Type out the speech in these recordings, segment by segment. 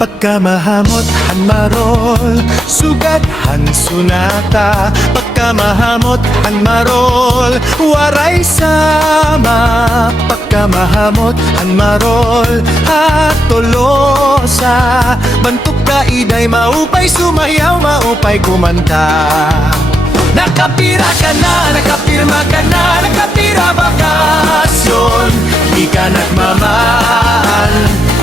Pagkamahamot hanmarol, sugadhan sunata. Pagkamahamot hanmarol, waray sama. Pagkamahamot hanmarol, hatolosa. Bantok ka iday maupay sumayaw, maupay kumanta. Nakapira ka na, nakapirma ka na, nakapira bakasyon. Di ka nagmamahal,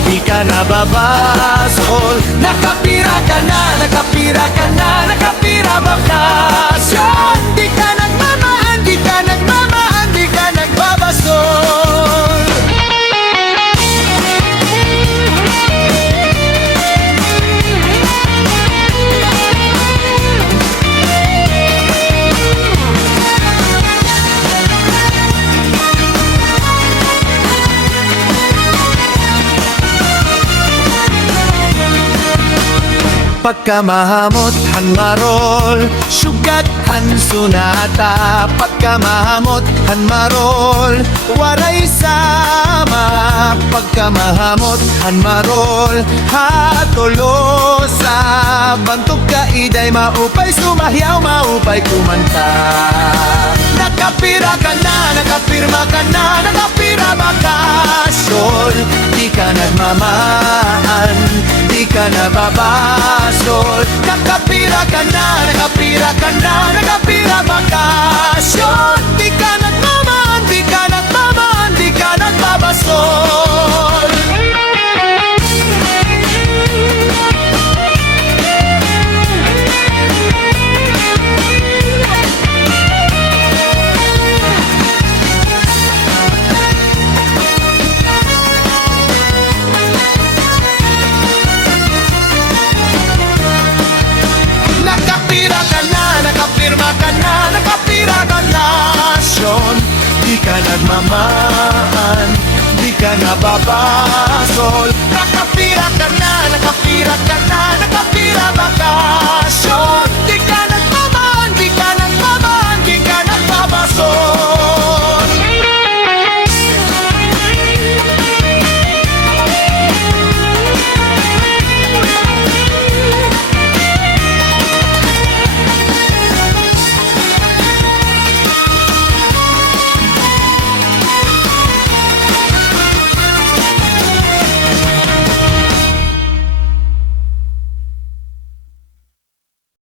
di ka nababasol. Nakapira ka na, nakapira ka na, nakapira bakasyon. Di ka nagmamahal, di ka nagmamahal, di ka nagbabasol. Pagkamahamot hanmarol, sugadhan sunata. Pagkamahamot hanmarol, waray sama. Pagkamahamot hanmarol, hatolosa. Bantok ka iday maupay sumahyaw, maupay kumanta. Nakapira ka na, nakapirma ka na, nakapira bakasyon. Di ka nagmamahal, di ka nababasol. Nakapira ka na, nakapira ka na, nakapira bakasyon. Di ka nagmamahal, di ka nagmamahal, di ka nagbabasol. Nakapira ka na, nakapirma ka na, nakapira ka nasyon. Di ka nagmamahal, di ka nababasol. Nakapira ka na, nakapira ka na, nakapira bakasyon. Di ka nagmamahal, di ka nagmamahal, di ka nagbabasol.